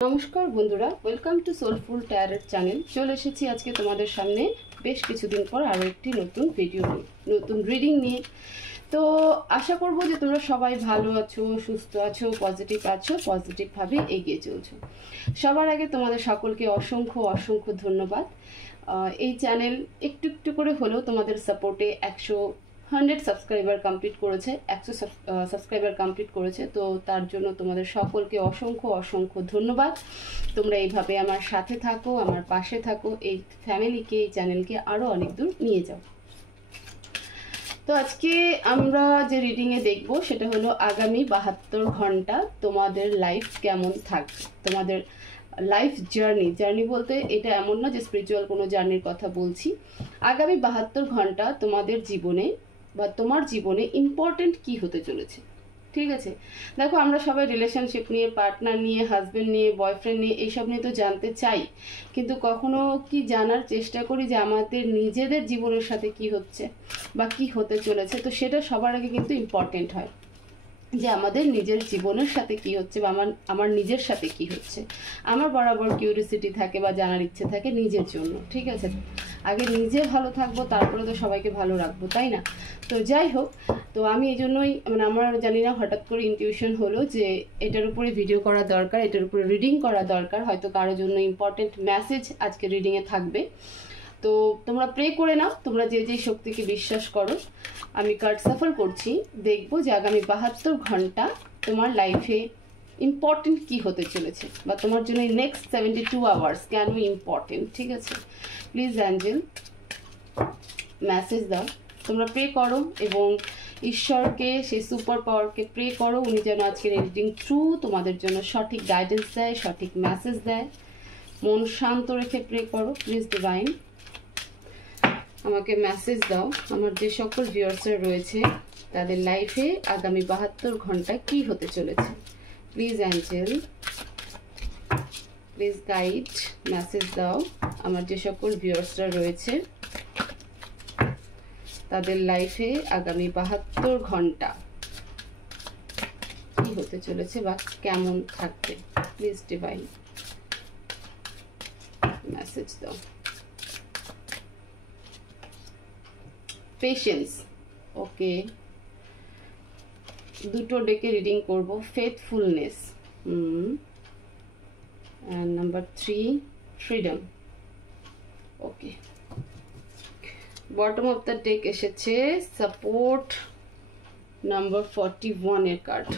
নমস্কার বন্ধুরা, welcome to soulful tarot channel. চলে এসেছি আজকে তোমাদের সামনে বেশ কিছুদিন পর আরও একটি নতুন ভিডিও নিয়ে, নতুন রিডিং নিয়ে। তো আশা করব যে তোমরা সবাই ভালো আছো, সুস্থ আছো, পজিটিভ আছো, পজিটিভভাবে এগিয়ে চলছো। সবার আগে তোমাদের সকলকে অসংখ্য অসংখ্য ধন্যবাদ। এই চ্যানেল একটু একটু করে হলেও তোমাদের সাপোর্টে 100 সাবস্ক্রাইবার কমপ্লিট করেছে, 100 সাবস্ক্রাইবার কমপ্লিট করেছে। তো তার জন্য তোমাদের সকলকে অসংখ্য অসংখ্য ধন্যবাদ। তোমরা এইভাবে আমার সাথে থাকো, আমার পাশে থাকো, এই ফ্যামিলিকে, এই চ্যানেলকে আরও অনেক দূর নিয়ে যাও। তো আজকে আমরা যে রিডিংয়ে দেখব সেটা হলো আগামী 72 ঘন্টা তোমাদের লাইফ কেমন থাকবে, তোমাদের লাইফ জার্নি বলতে এটা এমন না যে স্পিরিচুয়াল কোনো জার্নির কথা বলছি। আগামী 72 ঘন্টা তোমাদের জীবনে বা তোমার জীবনে ইম্পর্টেন্ট কি হতে চলেছে, ঠিক আছে? দেখো, আমরা সবাই রিলেশনশিপ নিয়ে, পার্টনার নিয়ে, হাজব্যান্ড নিয়ে, বয়ফ্রেন্ড নিয়ে এইসব নিয়ে তো জানতে চাই, কিন্তু কখনো কি জানার চেষ্টা করি যে আমাদের নিজেদের জীবনের সাথে কি হচ্ছে বা কি হতে চলেছে। তো সেটা সবার আগে কিন্তু ইম্পর্টেন্ট হয় যে আমাদের নিজের জীবনের সাথে কি হচ্ছে বা আমার নিজের সাথে কি হচ্ছে। আমার বরাবর কিউরিওসিটি থাকে বা জানার ইচ্ছে থাকে নিজের জন্য, ঠিক আছে? আগে নিজে ভালো থাকবো, তারপরে তো সবাইকে ভালো রাখবো, তাই না? তো যাই হোক, তো আমি এই জন্যই আমার জানি না হঠাৎ করে ইনটিউশন হলো যে এটার উপরে ভিডিও করা দরকার, এটার উপরে রিডিং করা দরকার। হয়তো কারোর জন্য ইম্পর্টেন্ট মেসেজ আজকে রিডিংয়ে থাকবে। তো তোমরা প্রে করে নাও, তোমরা যে যে শক্তিকে বিশ্বাস করো। আমি কার্ড সাফল করছি, দেখবো যে আগামী 72 ঘন্টা তোমার লাইফে ইম্পর্টেন্ট কি হতে চলেছে বা তোমার জন্য নেক্সট 72 আওয়ার্স কেন ইম্পর্টেন্ট, ঠিক আছে? প্লিজ অ্যাঞ্জেল মেসেজ দাও। তোমরা প্রে করো এবং ঈশ্বরকে, সেই সুপার পাওয়ারকে প্রে করো, উনি যেন আজকের রিডিং থ্রু তোমাদের জন্য সঠিক গাইডেন্স দেয়, সঠিক মেসেজ দেয়। মন শান্ত রেখে প্রে করো। প্লিজ ডিভাইন আমাকে মেসেজ দাও, আমার যে সকল ভিউয়ার্সরা রয়েছে তাদের লাইফে আগামী 72 ঘন্টা কি হতে চলেছে। Please Angel, please guide, message দাও। আমার যে সকল ভিউয়ার্সরা রয়েছে তাদের লাইফে আগামী 72 ঘন্টা কি হতে চলেছে বা কেমন থাকবে। প্লিজ ডিভাইন মেসেজ দাও। পেশেন্স, ওকে। দুটো ডেকে রিডিং করব। Faithfulness, and number 3 freedom, okay. Bottom of the deck এসেছে সাপোর্ট নাম্বার 41 এর কার্ড।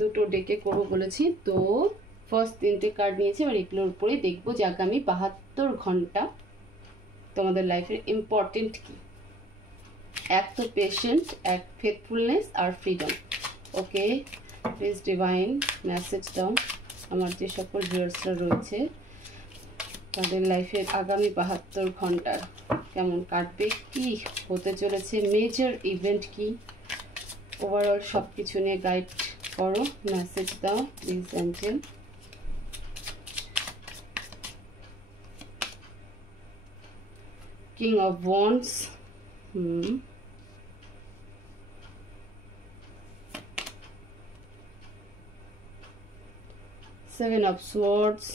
দুটো ডেকে করবো বলেছি, তো ফার্স্ট 3টে কার্ড নিয়েছি। এবার এগুলোর উপরে দেখবো যে আগামী 72 ঘন্টা তোমাদের লাইফের ইম্পর্টেন্ট কি। এক তো পেশেন্ট, এক ফেথফুলনেস আর freedom, okay. Please divine message দাও। আমার যে সকল ভিউয়ার্সরা রয়েছে তাদের লাইফের আগামী 72 ঘন্টা কেমন কাটবে, কি হতে চলেছে, মেজর ইভেন্ট কি, ওভারঅল সব কিছু নিয়ে গাইড করো, মেসেজ দাও please Angel. King of Wands, Seven of Swords,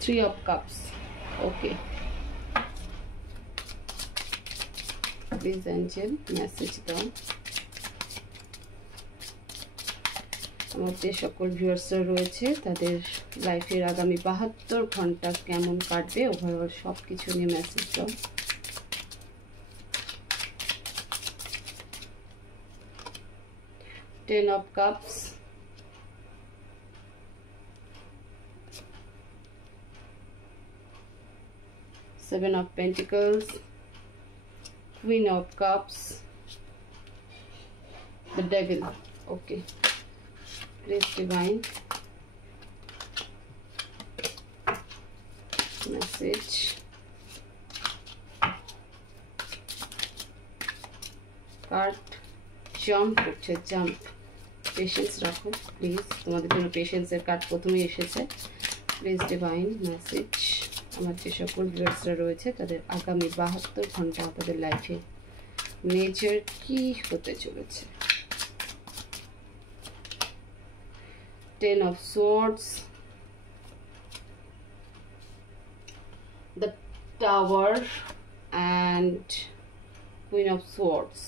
Three of Cups, okay. Please angel message দাও। আমার যে সকল ভিউয়ার্সরা রয়েছে তাদের লাইফের আগামী 72 ঘন্টা কেমন কাটবে, ওভারঅল সব কিছু নিয়ে মেসেজ দাও। Ten of Cups, Seven of Pentacles, Queen of Cups, the Devil, okay. Please divine message, card jump করছে, জাম্প। পেশেন্স রাখো প্লিজ, তোমাদের জন্য পেশেন্সের কার্ড প্রথমেই এসেছে। প্লিজ ডিভাইন মেসেজ আমার যে সকল ভিউয়ার্সরা রয়েছে তাদের আগামী 72 ঘন্টা তাদের লাইফে মেজর কি হতে চলেছে। 10 of Swords, the Tower and Queen of Swords.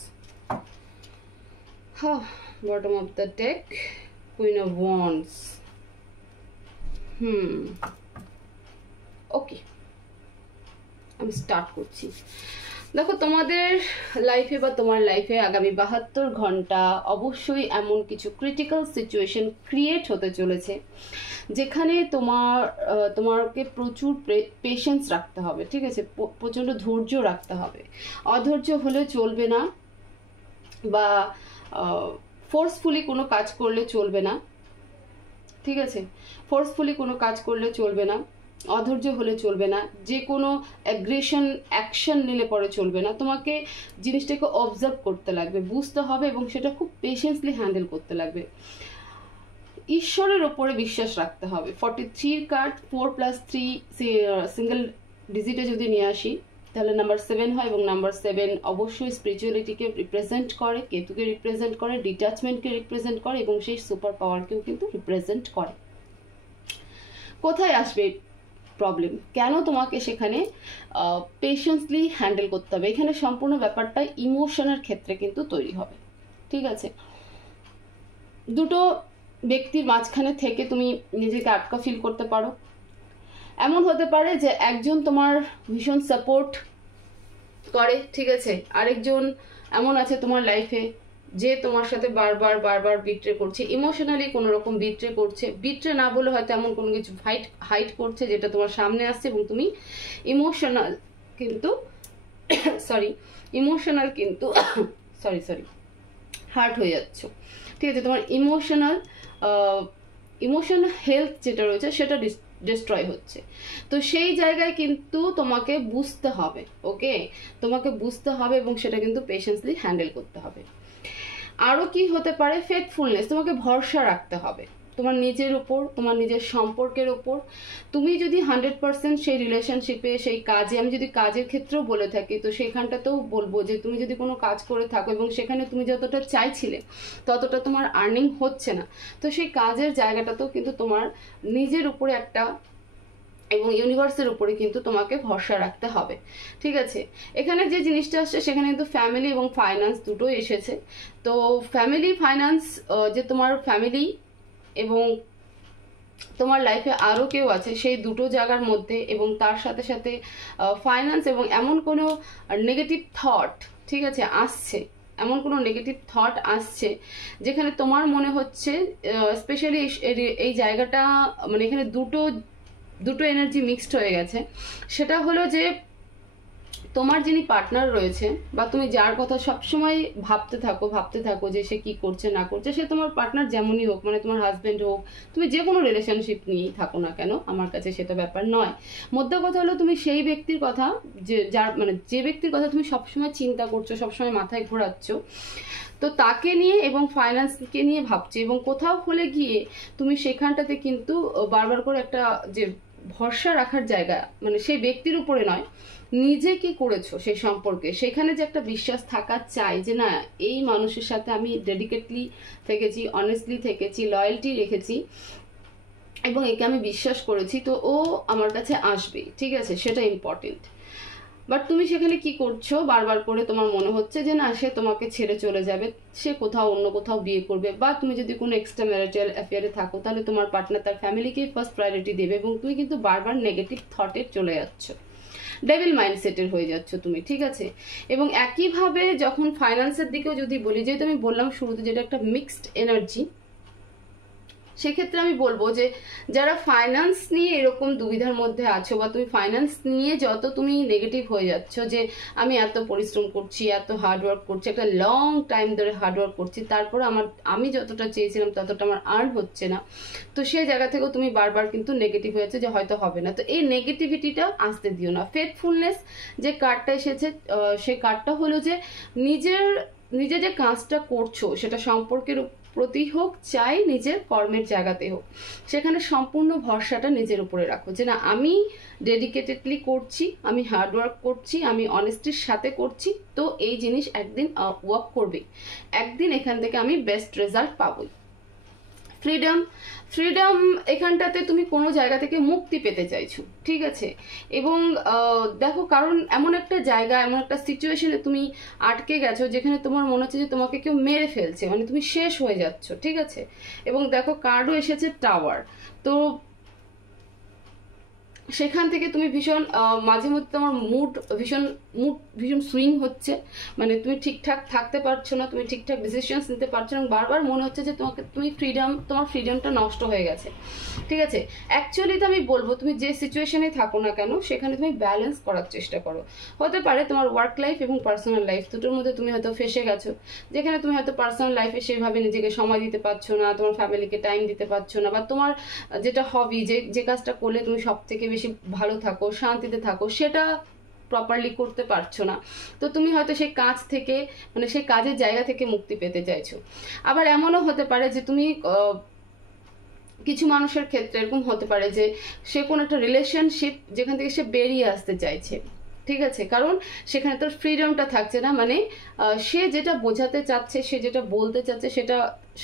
Bottom of the deck, Queen of Wands. ওকে, আমি স্টার্ট করছি। দেখো, তোমাদের লাইফে বা তোমার লাইফে আগামী 72 ঘন্টা অবশ্যই এমন কিছু ক্রিটিক্যাল সিচুয়েশন ক্রিয়েট হতে চলেছে যেখানে তোমাকে প্রচুর পেশেন্স রাখতে হবে, ঠিক আছে, প্রচণ্ড ধৈর্য রাখতে হবে। অধৈর্য হলে চলবে না, বা ফোর্সফুলি কোনো কাজ করলে চলবে না, ঠিক আছে, ফোর্সফুলি কোনো কাজ করলে চলবে না, অধৈর্য হলে চলবে না, যে কোনো অ্যাগ্রেশন অ্যাকশন নিলে পরে চলবে না। তোমাকে জিনিসটাকে অবজার্ভ করতে লাগবে, বুঝতে হবে এবং সেটা খুব পেশেন্সলি হ্যান্ডেল করতে লাগবে। ঈশ্বরের ওপরে বিশ্বাস রাখতে হবে। 43 কার্ড 4+3 সিঙ্গেল ডিজিটে যদি নিয়ে আসি তাহলে নাম্বার 7 হয়, এবং নাম্বার 7 অবশ্যই স্পিরিচুয়ালিটিকে রিপ্রেজেন্ট করে, কেতুকে রিপ্রেজেন্ট করে, ডিট্যাচমেন্টকে রিপ্রেজেন্ট করে এবং সেই সুপার পাওয়ারকেও কিন্তু রিপ্রেজেন্ট করে। কোথায় আসবে প্রবলেম? কেন তোমাকে সেখানে পেশেন্সলি হ্যান্ডেল করতে হবে? এখানে সম্পূর্ণ ব্যাপারটা ইমোশনের ক্ষেত্রে কিন্তু তৈরি হবে, ঠিক আছে। দুটো ব্যক্তির মাঝখানে থেকে তুমি নিজেকে আটকা ফিল করতে পারো। এমন হতে পারে যে একজন তোমার ভীষণ সাপোর্ট করে, ঠিক আছে, আরেকজন এমন আছে তোমার লাইফে যে তোমার সাথে বারবার বিট্রে করছে, ইমোশনালি কোনো রকম বিট্রে করছে। বিট্রে না বলে হয়তো এমন কোনো কিছু হাইট করছে যেটা তোমার সামনে আসছে এবং তুমি ইমোশনাল কিন্তু হার্ট হয়ে যাচ্ছ, ঠিক আছে। তোমার ইমোশনাল হেলথ যেটা রয়েছে সেটা ডিস্ট্রয় হচ্ছে। তো সেই জায়গায় কিন্তু তোমাকে বুঝতে হবে, ওকে, তোমাকে বুঝতে হবে এবং সেটা কিন্তু পেশেন্সলি হ্যান্ডেল করতে হবে। আরও কি হতে পারে? ফেথফুলনেস, তোমাকে ভরসা রাখতে হবে তোমার নিজের উপর, তোমার নিজের সম্পর্কের উপর। তুমি যদি 100% সেই রিলেশনশিপে, সেই কাজে, আমি যদি কাজের ক্ষেত্রেও বলে থাকি তো সেইখানটাতেও বলবো যে তুমি যদি কোনো কাজ করে থাকো এবং সেখানে তুমি যতটা চাইছিলে ততটা তোমার আর্নিং হচ্ছে না, তো সেই কাজের জায়গাটাতেও কিন্তু তোমার নিজের উপরে একটা এবং ইউনিভার্সের উপরে কিন্তু তোমাকে ভরসা রাখতে হবে, ঠিক আছে। এখানে যে জিনিসটা আসছে সেখানে কিন্তু ফ্যামিলি এবং ফাইন্যান্স দুটোই এসেছে। তো ফ্যামিলি ফাইন্যান্স, যে তোমার ফ্যামিলি এবং তোমার লাইফে আরও কেউ আছে সেই দুটো জায়গার মধ্যে, এবং তার সাথে সাথে ফাইন্যান্স এবং এমন কোনো নেগেটিভ থট, ঠিক আছে, আসছে, এমন কোনো নেগেটিভ থট আসছে যেখানে তোমার মনে হচ্ছে, স্পেশালি এই জায়গাটা, মানে এখানে দুটো এনার্জি মিক্সড হয়ে গেছে। সেটা হলো যে তোমার যিনি পার্টনার রয়েছে বা তুমি যার কথা সবসময় ভাবতে থাকো যে সে কি করছে না করছে, সে তোমার পার্টনার যেমনই হোক, মানে তোমার হাজবেন্ড হোক, তুমি যে কোনো রিলেশনশিপ নিয়েই থাকো না কেন, আমার কাছে সেটা ব্যাপার নয়। মধ্যে কথা হলো তুমি সেই ব্যক্তির কথা যে ব্যক্তির কথা তুমি সবসময় চিন্তা করছো, সবসময় মাথায় ঘোরাচ্ছ, তো তাকে নিয়ে এবং ফাইন্যান্সকে নিয়ে ভাবছো, এবং কোথাও হলে গিয়ে তুমি সেখানটাতে কিন্তু বারবার করে একটা যে ভরসা রাখার জায়গা, মানে সেই ব্যক্তির উপরে নয়, নিজে কি করেছো সেই সম্পর্কে, সেখানে যে একটা বিশ্বাস থাকা চাই যে না, এই মানুষের সাথে আমি ডেডিকেটলি থেকেছি, অনেস্টলি থেকেছি, লয়্যালটি রেখেছি এবং একে আমি বিশ্বাস করেছি, তো ও আমার কাছে আসবে, ঠিক আছে, সেটা ইম্পর্টেন্ট। বাট তুমি সেখানে কি করছো, বারবার করে তোমার মনে হচ্ছে যে না, সে তোমাকে ছেড়ে চলে যাবে, সে অন্য কোথাও বিয়ে করবে, বা তুমি যদি কোনো এক্সট্রা ম্যারিটাল অ্যাফেয়ারে থাকো তাহলে তোমার পার্টনার তার ফ্যামিলিকেই ফার্স্ট প্রায়োরিটি দেবে, এবং তুমি কিন্তু বারবার নেগেটিভ থটে চলে যাচ্ছ, ডেভিল মাইন্ডসেটের হয়ে যাচ্ছ তুমি, ঠিক আছে। এবং একইভাবে যখন ফাইন্যান্সের দিকেও যদি বলি, যেহেতু আমি বললাম শুরুতে যেটা একটা মিক্সড এনার্জি, সেক্ষেত্রে আমি বলবো যে যারা ফাইন্যান্স নিয়ে এরকম দুবিধার মধ্যে আছো, বা তুমি ফাইন্যান্স নিয়ে যত তুমি নেগেটিভ হয়ে যাচ্ছ যে আমি এত পরিশ্রম করছি, এত হার্ডওয়ার্ক করছি, একটা লং টাইম ধরে হার্ডওয়ার্ক করছি, তারপরে আমি যতটা চেয়েছিলাম ততটা আমার আর্ন হচ্ছে না, তো সেই জায়গা থেকেও তুমি বারবার কিন্তু নেগেটিভ হয়েছে যে হয়তো হবে না, তো এই নেগেটিভিটিটা আসতে দিও না। ফেথফুলনেস যে কার্ডটা এসেছে, সেই কার্ডটা হলো যে নিজে যে কাজটা করছো সেটা সম্পর্কের প্রতি হোক চাই নিজের কর্মের জায়গাতে হোক, সেখানে সম্পূর্ণ ভরসাটা নিজের উপরে রাখো যে না আমি ডেডিকেটেডলি করছি, আমি হার্ডওয়ার্ক করছি, আমি অনেস্টির সাথে করছি, তো এই জিনিস একদিন ওয়ার্ক করবে, একদিন এখান থেকে আমি বেস্ট রেজাল্ট পাবোই। ফ্রিডম, ফ্রিডম এখানটাতে তুমি কোনো জায়গা থেকে মুক্তি পেতে চাইছো, ঠিক আছে। এবং দেখো কারণ এমন একটা জায়গা, এমন একটা সিচুয়েশনে তুমি আটকে গেছো যেখানে তোমার মনে হচ্ছে যে তোমাকে কেউ মেরে ফেলছে, মানে তুমি শেষ হয়ে যাচ্ছ, ঠিক আছে। এবং দেখো কার্ডও এসেছে টাওয়ার, তো সেখান থেকে তুমি ভীষণ মাঝে মধ্যে তোমার মুড ভীষণ সুইং হচ্ছে, মানে তুমি ঠিকঠাক থাকতে পারছো না, তুমি ঠিকঠাক ডিসিশনস নিতে পারছো না, বারবার মনে হচ্ছে যে তোমার ফ্রিডমটা নষ্ট হয়ে গেছে, ঠিক আছে। অ্যাকচুয়ালি তো আমি বলবো তুমি যে সিচুয়েশনে থাকো না কেন সেখানে তুমি ব্যালেন্স করার চেষ্টা করো। হতে পারে তোমার ওয়ার্ক লাইফ এবং পার্সোনাল লাইফ দুটোর মধ্যে তুমি হয়তো ফেসে গেছো, যেখানে তুমি হয়তো পার্সোনাল লাইফে সেভাবে নিজেকে সময় দিতে পারছো না, তোমার ফ্যামিলিকে টাইম দিতে পারছো না, বা তোমার যেটা হবি, যে কাজটা করলে তুমি সব থেকে বেশি ভালো থাকো, শান্তিতে থাকো, সেটা প্রপারলি করতে পারছো না। তো তুমি হয়তো সেই কাজ থেকে, মানে সেই কাজের জায়গা থেকে মুক্তি পেতে চাইছো। আবার এমনও হতে পারে যে তুমি কিছু মানুষের ক্ষেত্রে এরকম হতে পারে যে সে কোনো একটা রিলেশনশিপ যেখান থেকে সে বেরিয়ে আসতে চাইছে, ঠিক আছে, কারণ সেখানে তোর ফ্রিডমটা থাকছে না, মানে সে যেটা বোঝাতে চাচ্ছে, সে যেটা বলতে চাচ্ছে সেটা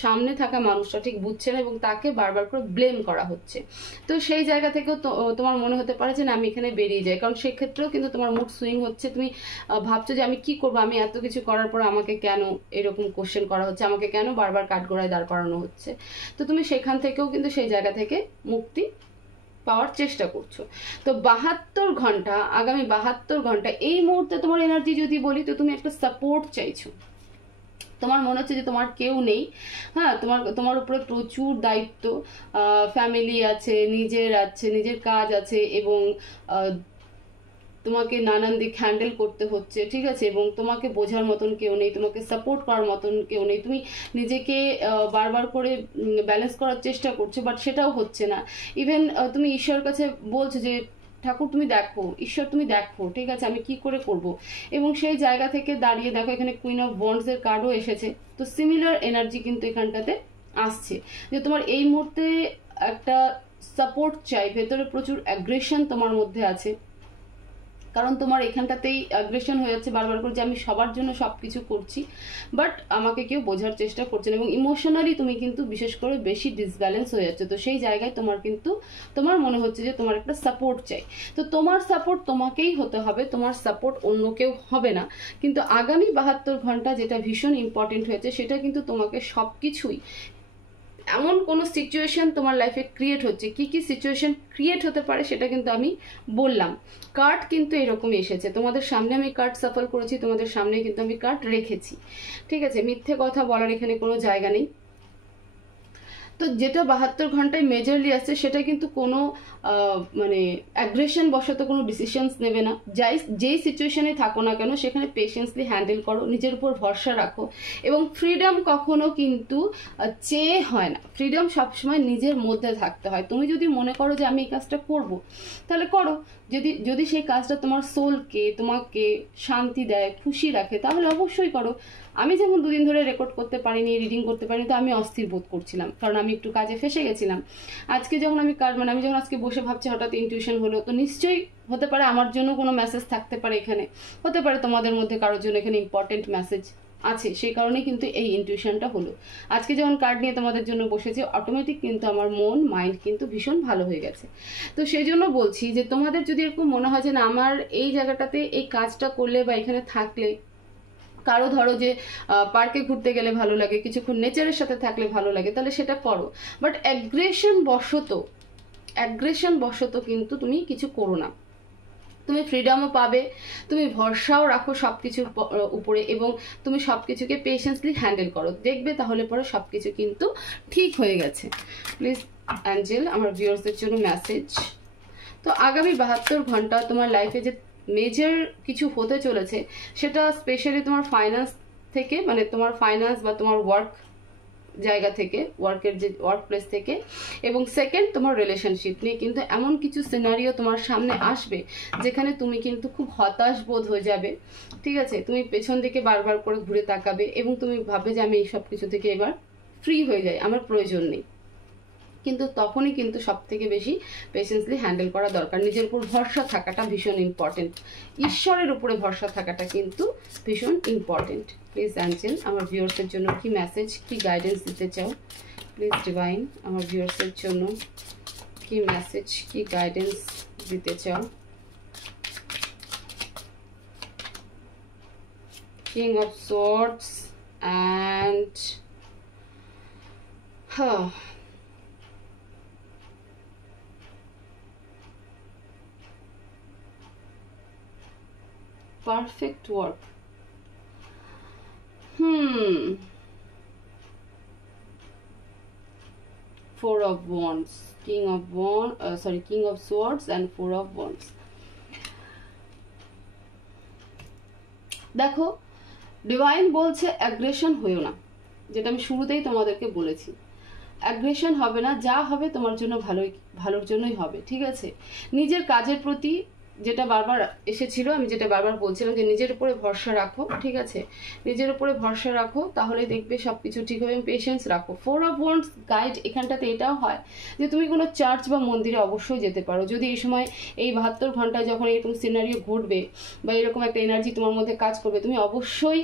সামনে থাকা মানুষটা ঠিক বুঝছে না এবং তাকে বারবার করে ব্লেম করা হচ্ছে। তো সেই জায়গা থেকেও তোমার মনে হতে পারে যে না আমি এখানে বেরিয়ে যাই, কারণ সেক্ষেত্রেও কিন্তু তোমার মুড সুইং হচ্ছে, তুমি ভাবছো যে আমি কি করবো, আমি এত কিছু করার পর আমাকে কেন এরকম কোশ্চেন করা হচ্ছে, আমাকে কেন বারবার কাঠগড়ায় দাঁড় করানো হচ্ছে। তো তুমি সেখান থেকেও কিন্তু সেই জায়গা থেকে মুক্তি পাওয়ার চেষ্টা করছো। তো 72 ঘন্টা, আগামী 72 ঘন্টা এই মুহূর্তে তোমার এনার্জি যদি বলি, তো তুমি একটা সাপোর্ট চাইছো, তোমার মনে হচ্ছে যে তোমার কেউ নেই, হ্যাঁ, তোমার উপরে প্রচুর দায়িত্ব, ফ্যামিলি আছে, নিজের কাজ আছে, এবং তোমাকে নানান দিক হ্যান্ডেল করতে হচ্ছে, ঠিক আছে, এবং তোমাকে বোঝার মতন কেউ নেই, তোমাকে সাপোর্ট করার মতন কেউ নেই, তুমি নিজেকে বারবার করে ব্যালেন্স করার চেষ্টা করছো, বাট সেটাও হচ্ছে না। ইভেন তুমি ঈশ্বরের কাছে বলছো যে ঠাকুর তুমি দেখো, ঈশ্বর তুমি দেখো, ঠিক আছে, আমি কি করে করব। এবং সেই জায়গা থেকে দাঁড়িয়ে দেখো এখানে কুইন অফ ওয়ান্ডস এর কার্ডও এসেছে, তো সিমিলার এনার্জি কিন্তু এখানটাতে আসছে যে তোমার এই মুহূর্তে একটা সাপোর্ট চাই, ভেতরে প্রচুর অ্যাগ্রেশন তোমার মধ্যে আছে, কারণ তোমার এখানটাতেই অ্যাগ্রেশন হয়ে যাচ্ছে বারবার করে যে আমি সবার জন্য সব কিছু করছি, বাট আমাকে কেউ বোঝার চেষ্টা করছে না, এবং ইমোশনালি তুমি কিন্তু বিশেষ করে বেশি ডিসব্যালেন্স হয়ে যাচ্ছে। তো সেই জায়গায় তোমার মনে হচ্ছে যে তোমার একটা সাপোর্ট চাই, তো তোমার সাপোর্ট তোমাকেই হতে হবে, তোমার সাপোর্ট অন্য কেউ হবে না। কিন্তু আগামী 72 ঘন্টা যেটা ভীষণ ইম্পর্টেন্ট হয়েছে, সেটা কিন্তু তোমাকে সব কিছুই, এমন কোনো সিচুয়েশন তোমার লাইফে ক্রিয়েট হচ্ছে, কি কি সিচুয়েশন ক্রিয়েট হতে পারে সেটা কিন্তু আমি বললাম। কার্ড কিন্তু এরকমই এসেছে, তোমাদের সামনে আমি কার্ড সাফল করেছি, তোমাদের সামনে কিন্তু আমি কার্ড রেখেছি, ঠিক আছে, মিথ্যে কথা বলার এখানে কোনো জায়গা নেই। তো যেটা 72 ঘন্টায় মেজরলি আসছে সেটা কিন্তু কোনো মানে অ্যাগ্রেশন বশত কোনো ডিসিশনস নেবে না, যেই সিচুয়েশনে থাকো না কেন সেখানে পেশেন্সলি হ্যান্ডেল করো, নিজের উপর ভরসা রাখো, এবং ফ্রিডম কখনো কিন্তু চেয়ে হয় না, ফ্রিডম সবসময় নিজের মধ্যে থাকতে হয়। তুমি যদি মনে করো যে আমি এই কাজটা করব, তাহলে করো, যদি সেই কাজটা তোমার সোলকে, তোমাকে শান্তি দেয়, খুশি রাখে, তাহলে অবশ্যই করো। আমি যেমন দুদিন ধরে রেকর্ড করতে পারিনি, রিডিং করতে পারিনি, তো আমি অস্থির বোধ করছিলাম, কারণ আমি একটু কাজে ফেসে গেছিলাম। আজকে যখন আমি আমি যখন আজকে বসে ভাবছি, হঠাৎ ইনটিউশন হলো, তো নিশ্চয়ই হতে পারে আমার জন্য কোনো মেসেজ থাকতে পারে এখানে, হতে পারে তোমাদের মধ্যে কারোর জন্য এখানে ইম্পর্টেন্ট মেসেজ আছে, সেই কারণে কিন্তু এই ইনটিউশনটা হলো। আজকে যখন কার্ড নিয়ে তোমাদের জন্য বসেছি, অটোমেটিক কিন্তু আমার মাইন্ড কিন্তু ভীষণ ভালো হয়ে গেছে। তো সেই জন্য বলছি যে তোমাদের যদি এরকম মনে হয় যে না আমার এই জায়গাটাতে এই কাজটা করলে বা এখানে থাকলে, কারো ধরো যে পার্কে ঘুরতে গেলে ভালো লাগে, কিছুক্ষণ নেচারের সাথে থাকলে ভালো লাগে, তাহলে সেটা করো, বাট অ্যাগ্রেশন বশত কিন্তু তুমি কিছু করো না। তুমি ফ্রিডমও পাবে, তুমি ভরসাও রাখো সব কিছুর উপরে, এবং তুমি সব কিছুকে পেশেন্সলি হ্যান্ডেল করো, দেখবে তাহলে পরে সব কিছু কিন্তু ঠিক হয়ে গেছে। প্লিজ অ্যাঞ্জেল আমার ভিউয়ার্সদের জন্য মেসেজ। তো আগামী 72 ঘন্টা তোমার লাইফে যে মেজর কিছু হতে চলেছে, সেটা স্পেশালি তোমার ফাইন্যান্স থেকে, মানে তোমার ফাইন্যান্স বা তোমার ওয়ার্ক জায়গা থেকে, ওয়ার্কের যে ওয়ার্ক প্লেস থেকে, এবং সেকেন্ড তোমার রিলেশনশিপ নিয়ে কিন্তু এমন কিছু সিনারিও তোমার সামনে আসবে যেখানে তুমি কিন্তু খুব হতাশ বোধ হয়ে যাবে, ঠিক আছে, তুমি পেছন দিকে বারবার করে ঘুরে তাকাবে এবং তুমি ভাববে যে আমি এই সব কিছু থেকে এবার ফ্রি হয়ে যাই, আমার প্রয়োজন নেই, কিন্তু তখনই কিন্তু সব থেকে বেশি পেশেন্সলি হ্যান্ডেল করা দরকার। নিজের উপর ভরসা থাকাটা ভীষণ ইম্পর্টেন্ট, ঈশ্বরের উপরে ভরসা থাকাটা কিন্তু ভীষণ ইম্পর্টেন্ট। প্লিজ অ্যাঞ্জেল, আমার ভিউয়ার্সের জন্য কি মেসেজ, কি গাইডেন্স দিতে চাও? প্লিজ ডিভাইন, আমার ভিউয়ার্সের জন্য কি মেসেজ, কি গাইডেন্স দিতে চাও? King of swords and perfect work. Four of Wands, King of Swords and Four of Wands. দেখো, ডিভাইন বলছে অ্যাগ্রেশন হইও না, যেটা আমি শুরুতেই তোমাদেরকে বলেছি। অ্যাগ্রেশন হবে না, যা হবে তোমার জন্য ভালোর জন্যই হবে, ঠিক আছে? নিজের কাজের প্রতি যেটা বারবার এসেছিল, আমি যেটা বারবার বলছিলাম যে নিজের উপরে ভরসা রাখো, ঠিক আছে? নিজের উপরে ভরসা রাখো, তাহলে দেখবে সব কিছু ঠিক হবে। পেশেন্স রাখো। ফোর অফ ওয়ান্ডস গাইড এখানটাতে এটাও হয় যে তুমি কোনো চার্চ বা মন্দিরে অবশ্যই যেতে পারো। যদি এই সময় এই 72 ঘন্টায় যখন এরকম সিনারিও ঘটবে বা এরকম একটা এনার্জি তোমার মধ্যে কাজ করবে, তুমি অবশ্যই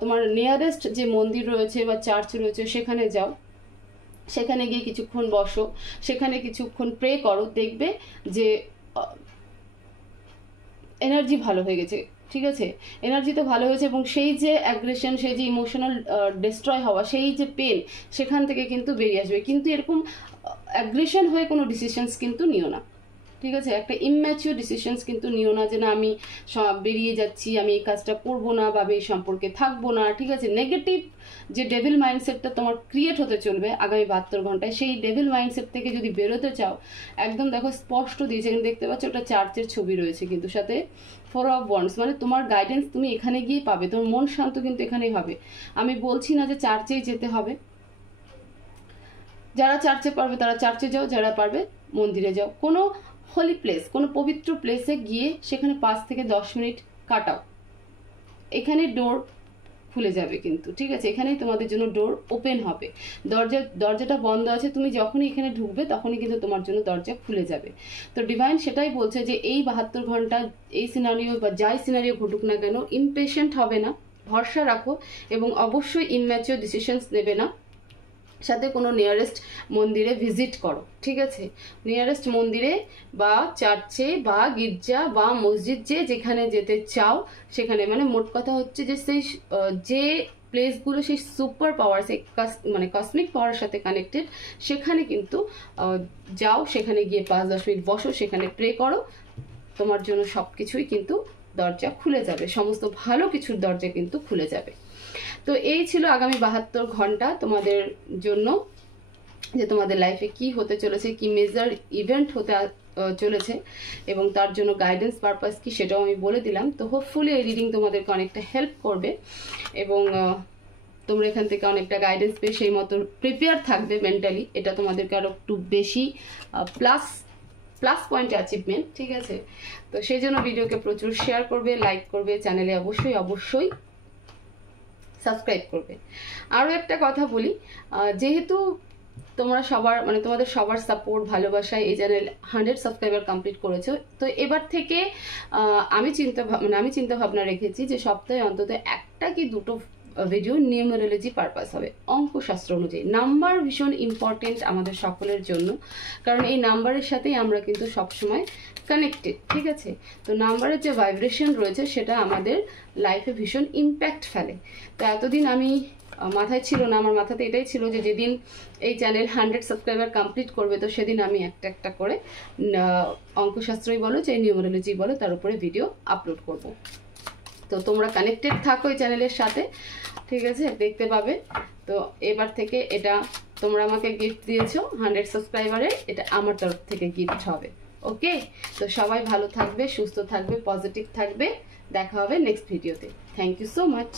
তোমার নিয়ারেস্ট যে মন্দির রয়েছে বা চার্চ রয়েছে সেখানে যাও, সেখানে গিয়ে কিছুক্ষণ বসো, সেখানে কিছুক্ষণ প্রে করো, দেখবে যে এনার্জি ভালো হয়ে গেছে, ঠিক আছে? এনার্জি তো ভালো হয়েছে এবং সেই যে অ্যাগ্রেশন, সেই যে ইমোশনাল ডিস্ট্রয় হওয়া, সেই যে পেন, সেখান থেকে কিন্তু বেরিয়ে আসবে। কিন্তু এরকম অ্যাগ্রেশন হয়ে কোনো ডিসিশনস কিন্তু নিও না, ঠিক আছে? একটা ইম্যাচিওর ডিসিশনস কিন্তু নিও না যে না আমি বেরিয়ে যাচ্ছি, আমি এই কাজটা করবো না বা এই সম্পর্কে থাকবো না, ঠিক আছে? নেগেটিভ যে ডেভিল মাইন্ডসেটটা তোমার ক্রিয়েট হতে চলবে আগামী 72 ঘন্টায়, সেই ডেভিল মাইন্ডসেট থেকে যদি বেরোতে চাও, একদম দেখো স্পষ্ট দিয়েছে, কিন্তু দেখতে পাচ্ছ ওটা চার্চের ছবি রয়েছে কিন্তু সাথে ফোর অফ ওয়ান্ডস, মানে তোমার গাইডেন্স তুমি এখানে গিয়ে পাবে, তোমার মন শান্ত কিন্তু এখানেই হবে। আমি বলছি না যে চার্চেই যেতে হবে, যারা চার্চে পারবে তারা চার্চে যাও, যারা পারবে মন্দিরে যাও। কোনো হোলি প্লেস, কোনো পবিত্র প্লেসে গিয়ে সেখানে 5 থেকে 10 মিনিট কাটাও, এখানে ডোর খুলে যাবে কিন্তু, ঠিক আছে? এখানেই তোমাদের জন্য ডোর ওপেন হবে। দরজাটা বন্ধ আছে, তুমি যখনই এখানে ঢুকবে তখনই কিন্তু তোমার জন্য দরজা খুলে যাবে। তো ডিভাইন সেটাই বলছে যে এই 72 ঘন্টা এই সিনারিও বা যাই সিনারিও ঘটুক না কেন, ইমপেশেন্ট হবে না, ভরসা রাখো এবং অবশ্যই ইম্যাচিওর ডিসিশনস নেবে না। সাথে কোনো নিয়ারেস্ট মন্দিরে ভিজিট করো, ঠিক আছে? নিয়ারেস্ট মন্দিরে বা চার্চে বা গির্জা বা মসজিদ, যেখানে যেতে চাও সেখানে, মানে মোট কথা হচ্ছে যে সেই যে প্লেসগুলো সেই সুপার পাওয়ার, সেই মানে কসমিক পাওয়ারের সাথে কানেক্টেড, সেখানে কিন্তু যাও, সেখানে গিয়ে 5-10 মিনিট বসো, সেখানে প্রে করো, তোমার জন্য সব কিছুই কিন্তু দরজা খুলে যাবে, সমস্ত ভালো কিছুর দরজা কিন্তু খুলে যাবে। তো এই ছিল আগামী 72 ঘন্টা তোমাদের জন্য, যে তোমাদের লাইফে কি হতে চলেছে, কি মেজর ইভেন্ট হতে চলেছে এবং তার জন্য গাইডেন্স পারপাস কি সেটাও আমি বলে দিলাম। তো হোপফুলি এই রিডিং তোমাদেরকে অনেকটা হেল্প করবে এবং তোমরা এখান থেকে অনেকটা গাইডেন্স পেয়ে সেই মতো প্রিপেয়ার থাকবে মেন্টালি। এটা তোমাদেরকে আরও একটু বেশি প্লাস পয়েন্ট অ্যাচিভমেন্ট, ঠিক আছে? তো সেই জন্য ভিডিওকে প্রচুর শেয়ার করবে, লাইক করবে, চ্যানেলে অবশ্যই সাবস্ক্রাইব করবে। আরও একটা কথা বলি, যেহেতু তোমরা তোমাদের সবার সাপোর্ট ভালোবাসায় এই চ্যানেল 100 সাবস্ক্রাইবার কমপ্লিট করেছো, তো এবার থেকে আমি চিন্তা ভাবনা রেখেছি যে সপ্তাহে অন্তত একটা কি দুটো ভিডিও নিউমেরোলজি পারপাস হবে, অঙ্কশাস্ত্র অনুযায়ী। নাম্বার ভীষণ ইম্পর্টেন্ট আমাদের সকলের জন্য, কারণ এই নাম্বারের সাথেই আমরা কিন্তু সবসময় কানেক্টেড, ঠিক আছে? তো নাম্বারের যে ভাইব্রেশন রয়েছে সেটা আমাদের লাইফে ভীষণ ইম্প্যাক্ট ফেলে। তো এতদিন আমি মাথায় ছিল না, আমার মাথাতে এটাই ছিল যে যেদিন এই চ্যানেল 100 সাবস্ক্রাইবার কমপ্লিট করবে তো সেদিন আমি একটা করে অঙ্কশাস্ত্রই বলো, যে নিউমেরোলজি বলো, তার উপরে ভিডিও আপলোড করব। তো তোমরা কানেক্টেড থাকো এই চ্যানেলের সাথে, ঠিক আছে? দেখতে পাবে। তো এবার থেকে এটা তোমরা আমাকে গিফট দিয়েছো 100 সাবস্ক্রাইবারে, এটা আমার তরফ থেকে গিফট হবে। ওকে, তো সবাই ভালো থাকবে, সুস্থ থাকবে, পজিটিভ থাকবে। দেখা হবে নেক্সট ভিডিওতে। Thank you so much.